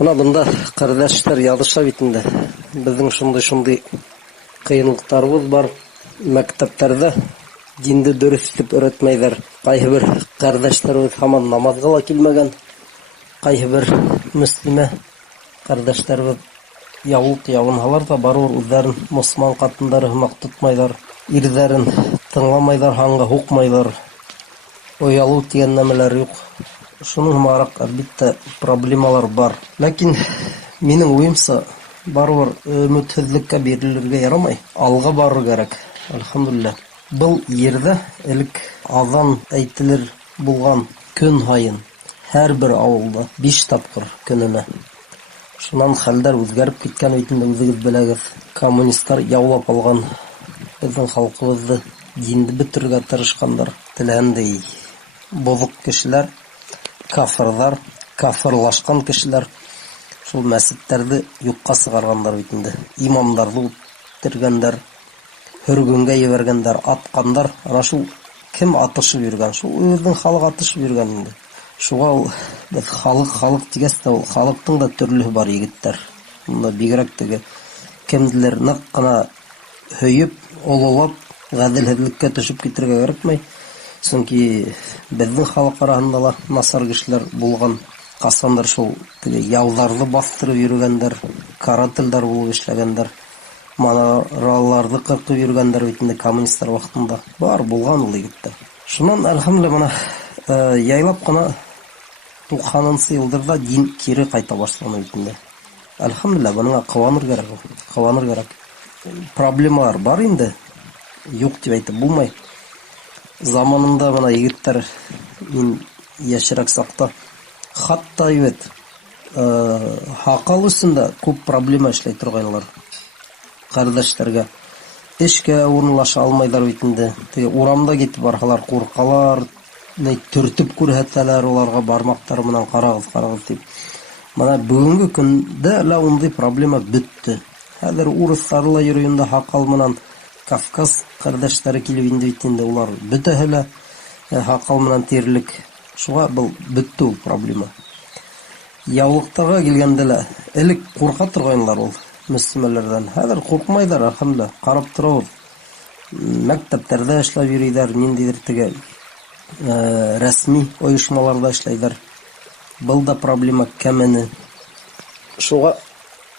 Мына бында кардәшләр языша бит инде. Безнең шундый кыенлыктарыбыз бар. Мәктәпләрдә динде дөрес итеп өйрәтмәйләр. Кайһы бер кардәшләребез һаман намазга ла килмәгән. Кайһы бер мөслимә кардәшләребез яулык ябынһалар да барыр үзләрен мусман катындары һымак тотмайлар. Ирҙәрен тыңламайҙар, һанға һуҡмайҙар. Оялыу тигән нәмәләр юҡ. Шуның һымараҡ әлбиттә проблемалар бар. Ләкин минең уйымса, барыбер өмөтһөҙлөккә бирелергә ярамай. Алға барыр кәрәк. Әлхәмдүлилләһ. Был ерҙә элек аҙан әйтелер булган көн һайын һәр бер ауылда 5 тапҡыр көнөнә. Шунан хәлдәр үҙгәреп киткән бит инде, үҙегеҙ беләгеҙ. Коммунисттар яулап алған беҙҙең халҡыбыҙҙы, динде бөтөрөргә тырышҡандар. Теләһендәй боҙоҡ кешеләр, кафырҙар, кафырлашҡан кешеләр шул мәсеттәрҙе юҡҡа сығарғандар бит инде. Имамдарҙы үтергәндәр, һөргөнгә ебәргәндәр, атҡандар. Ана шул кем атышып йөргән? Шул үҙебеҙҙең халыҡ атышып йөргән инде. Шуға ул беҙ халыҡ тигәс тә, ул халыҡтың да төрлөһө бар егеттәр. Унда бигерәк теге кемделер ныҡ ҡына һөйөп, ололап, ғәҙелһеҙлеккә төшөп китергә кәрәкмәй. Сөнки беҙҙең халыҡ араһында ла насар кешеләр булған. Ҡасандыр шул яуҙарҙы баҫтырып йөрөгәндәр, карателдәр булып эшләгәндәр, манараларҙы ҡырҡып йөрөгәндәр бит инде коммунисттар ваҡытында. Бар булған ул егеттәр. Шунан әлхәмдүлилләһ, бына яйлап ҡына 90-нсы йылдарҙа дин кире ҡайта башланы бит инде. Әлхәмдүлилләһ, быныға ҡыуаныр кәрәк. Ҡыуаныр кәрәк. Проблемалар бар инде. Юҡ тип әйтеп булмай. Заманында бына егеттәр, мин йәшерәк саҡта, хатта ебет һаҡал өсөн дә күп проблема эшләй торғайнылар. Ҡәрҙәштәргә эшкә урынлаша алмайҙар бит инде. Урамда китеп барһалар, ҡурҡалар, төртөп күрһәтәләр уларға бармаҡтары менән, ҡарағыҙ тип. Мына бөгөнгө көндә лә ундай проблема бөттө. Хәҙер урыҫтары ла йөрөй инде һаҡал менән, Кавказ ҡәрҙәштәре килеп инде бит инде, улар бөтәһе лә һаҡал менән тирелек. Шуға был бөттө ул проблема. Яулыҡтарға килгәндә лә элек ҡурҡа торғайнылар ул мөслимәләрҙән. Хәҙер ҡурҡмайҙар, әлхәмдүлилләһ. Ҡарап торабыҙ. Мәктәптәрҙә эшләп йөрөйҙәр, ниндәйҙер теге рәсми ойошмаларҙа эшләйҙәр. Был да проблема кәмене. Шуға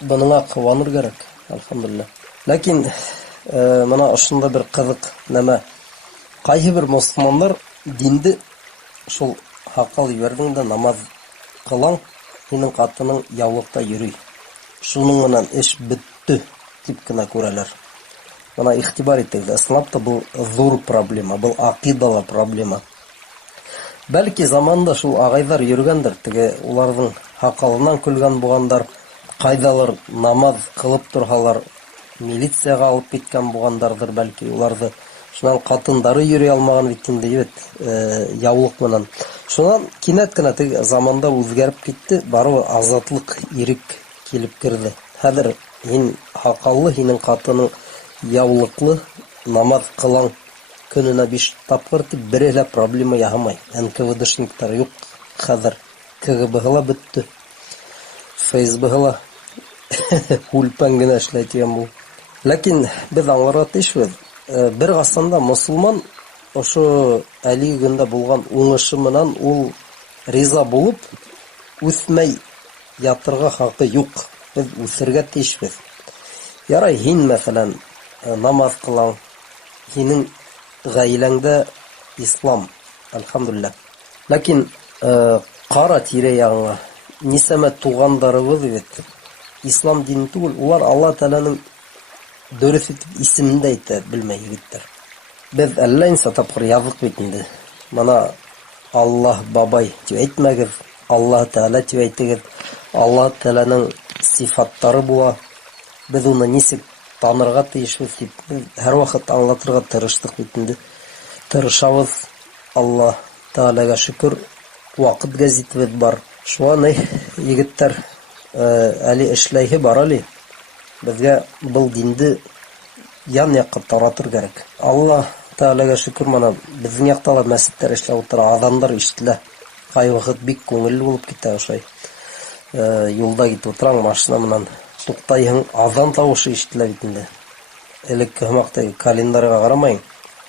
быныға ҡыуаныр кәрәк, әлхәмдүлилләһ. Ләкин мына ошонда бер ҡыҙыҡ нәмә. Ҡайһы бер мосолмандар динде шул һаҡал ебәрҙең дә намаҙ ҡылаң, һинең ҡатының яулыҡта йөрөй. Шуның менән эш бөттө тип кенә күрәләр. Бына иғтибар итегеҙ, ысынлап та был ҙур проблема, был аҡидала проблема. Бәлки заманда шул ағайҙар йөргәндер, теге уларҙың һаҡалынан көлгән булғандар, ҡайҙалыр намаҙ ҡылып торһалар, милицияға алып киткән булғандарҙыр бәлки уларҙы. Шунан ҡатындары йөрөй алмаған бит инде, яулыҡ менән. Шунан кинәт кенә теге заманда үҙгәреп китте, барыбер азатлыҡ, ирек килеп керҙе. Хәҙер һин һаҡаллы, һинең ҡатының яулыҡлы, намаҙ ҡылаң көнөнә 5 тапҡыр тип бере лә проблема яһамай. НКВДшниктар юҡ хәҙер. КГБ-һы ла бөттө. ФСБ-һы ла үлпән генә эшләй тигән бул. Ләкин беҙ аңларға тейешбеҙ. Бер ҡасанда мосолман ошо әлеге көндә булған уңышы менән ул риза булып үҫмәй ятырға хаҡы юҡ. Беҙ үҫергә тейешбеҙ. Ярай, һин мәҫәлән намаҙ ҡылаң, һинең ғаиләңдә ислам, әлхәмдүлилләһ. Ләкин ҡара тирә-яғыңа, нисәмә туғандарыбыҙ бит ислам дини түгел, улар Алла Тәғәләнең дөрөҫ итеп исемен дә әйтә белмәй егеттәр. Беҙ әллә нисә тапҡыр яҙҙык бит инде. Мына Аллаһ бабай тип әйтмәгеҙ, Аллаһ Тәғәлә тип әйтегеҙ. Аллаһ Тәғәләнең сифаттары була. Беҙ уны нисек танырға тейешбеҙ тип һәр ваҡыт аңлатырға тырыштыҡ бит инде. Тырышабыҙ, Аллаһ Тәғәләгә шөкөр, ваҡыт гәзитебеҙ бар. Шуға егеттәр әле эшләйһе бар әле. Беҙгә был динде ян-яҡҡа таратыр кәрәк. Аллаһ Тәғәләгә шөкөр, мана беҙҙең яҡта ла мәсеттәр эшләп ултыра, аҙандар ишетелә. Ҡай ваҡыт бик күңелле булып китә ошай. Юлда китеп утыраң, машина менән туктайһың, азан тавышы ишетелә бит инде. Элекке һымактагы календарьга карамай,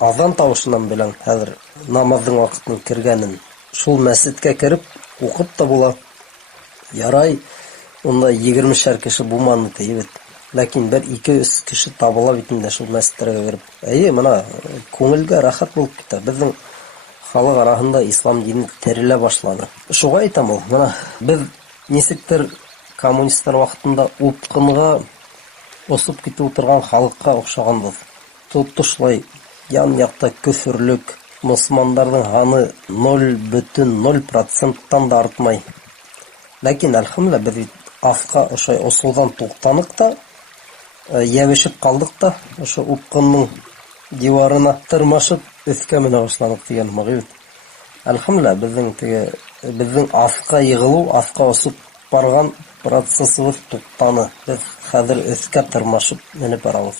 азан тавышынан белән хәзер намаздың вакытын кергәнен. Шул мәсҗидкә кереп укып та була. Ярай, онда 20 кеше булманы тиебет. Ләкин 1-2-3 кеше табыла бит инде шул мәсҗидтәргә кереп. Менә күңелгә рәхәт булып китә. Безнең халык арасында ислам дине терелә башлады. Шуга әйтәм ул. Менә без нисектер коммунистлар вакытында упкынга осып китеп утырган халыкка охшаганбыз. Тушлай ян-якта көфөрлек, мусламандардың ханы 0,0% да артмай. Ләкин әлхәмдүлилlah без афка ошай осылдан туктанык та, ябышып калдык та, ошо упкынның диварына тырмашып өскә менә башланык дигән мәгълүм. Әлхәмдүлилlah безнең афка егылу, афка осып барган процессыбыз туктаны. Без хәзер өскә тырмашып менеп барабыз.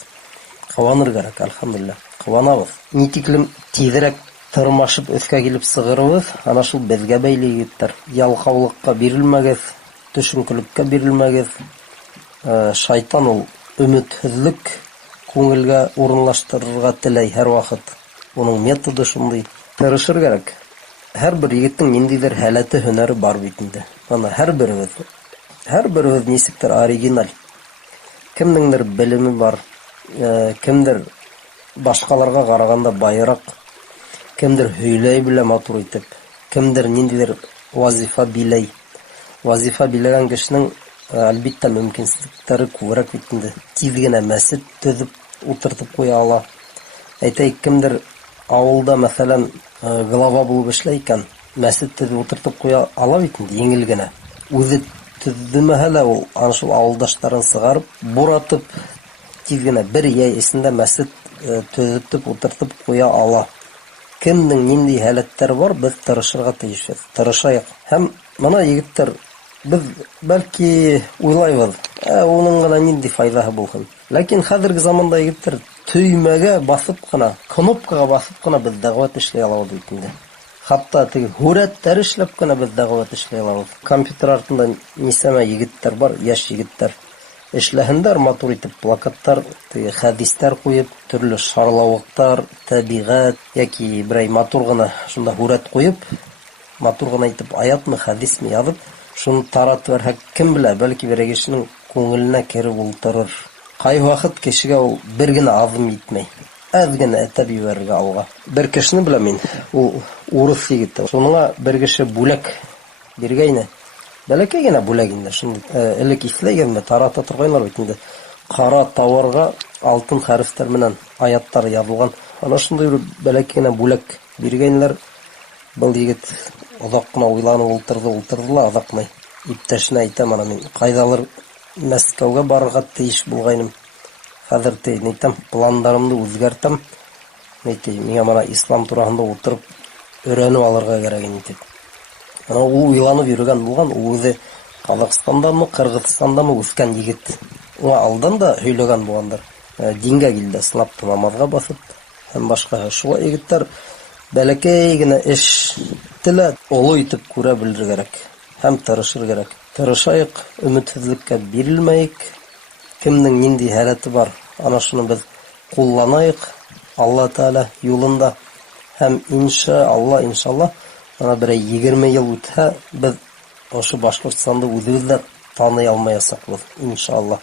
Кыланыр кирәк, әлхәмдүлилlah. Кыланабыз. Ни тиклем тизрәк тырмашып өскә килеп сыгырыбыз, ана шул безгә бәйле егеттер. Ялкаулыкка бирелмәгез, төшенкелеккә бирелмәгез. Шайтан ул өметһезлек күңелгә урынлаштырырга теләй һәр вакыт. Уның методы шундый. Тырышыр кирәк. Һәрбер егетнең ниндидер һәләте, һөнәре бар бит инде. Ана һәрберебез нисектер оригиналь. Кемнеңдер белеме бар, кемдер башкаларга караганда байрак, кемдер һөйләй белә матур итеп, кемдер ниндидер вазифа биләй. Вазифа биләгән кешенең әлбиттә мөмкинлекләре күбрәк бит инде. Тиз генә мәсҗид төзеп утыртып куя ала. Әйтәйек, кемдер авылда, мәсәлән, глава булып эшләй икән, мәсҗид төзеп утыртып куя ала бит инде, еңел генә. Үзе төземәһә лә ул аны шул авылдашларын сыгарып, буратып, тиз генә бер яй эчендә мәсҗид төзетеп утыртып куя ала. Кемнең нинди һәләттәре бар, без тырышырга тиешбез. Тырышайык. Һәм моны егеттер без бәлки уйлайбыз, уның гына нинди файдаһы булсын. Ләкин хәзерге заманда егеттер төймәгә басып кына, кнопкага басып кына без дәгъват эшләй алабыз бит инде. Хатта теге һүрәттәр эшләп кына без дәгъват эшләй алабыз. Компьютер артында нисәмә егеттер бар, яшь егеттер. Эшләһендәр матур итеп плакаттар, теге хәдистәр куеп, төрле шарлавыктар, табигать яки бер матур гына шунда һүрәт куеп, матур гына итеп аятмы, хәдисме язып, шуны таратып берһәк, кем белә, бәлки бер кешенең күңеленә кереп ултырыр. Кай вакыт кешегә ул бер генә азым итмәй. Әз генә әтәп ебәрергә алга. Бер кешене беләм мин, ул урыс егет. Шуңа бер кеше бүләк биргәйне. Бәләкәй генә бүләк инде. Шундый элек исләгәнме, тарата торганнар бит инде. Кара таварга алтын хәрефтәр менән аяттар язылган. Ана шундый бәләкәй генә бүләк биргәннәр. Был егет озак кына уйланып ултырды ла, азакмай. Иптәшенә әйтәм, ана мин кайдалыр Мәскәүгә барырга тиеш булгайным. Хәзер әйтәм, пландарымны үзгәртәм. Миңа мана ислам турасында утырып өйрәнеп алырга кирәк инде. Ана ул уйланып йөргән булган, ул үзе Казакстандамы, Кыргызстандамы үскән егет. Уңа алдан да һөйләгән булгандар. Дингә килде, слапты намазга басып, һәм башка. Шуңа егеттер бәләкәй генә эш теләп, олы итеп күрә белергә кирәк. Һәм тырышыр кирәк. Тырышайык, өметһезлеккә бирелмәйек. Кемнең нинди һәләте бар, ана шуны без кулланайык Алла Таала юлында. Һәм иншаллах, ана бер 20 ел үтһә, без ошо Башкортстанда үзебез дә таный алмаячакбыз, иншаллах.